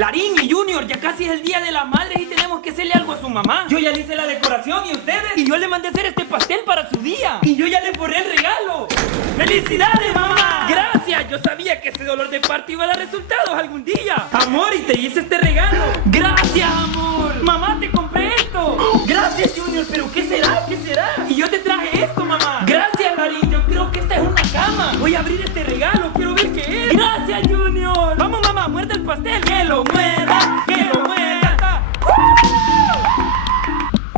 Larín y Junior, ya casi es el día de las madres y tenemos que hacerle algo a su mamá. Yo ya le hice la decoración, ¿y ustedes? Y yo le mandé a hacer este pastel para su día. Y yo ya le forré el regalo. ¡Felicidades, mamá! Gracias, yo sabía que ese dolor de parto iba a dar resultados algún día. Amor, y te hice este regalo. Gracias, amor. Mamá, te compré esto. Gracias, Junior, pero ¿qué será? ¿Qué será? Y yo te traje esto, mamá. Gracias, Larín, yo creo que esta es una cama. Voy a abrir este regalo, quiero ver qué es. Gracias, Junior. Vamos, mamá, muerde el pastel. Que lo muerde.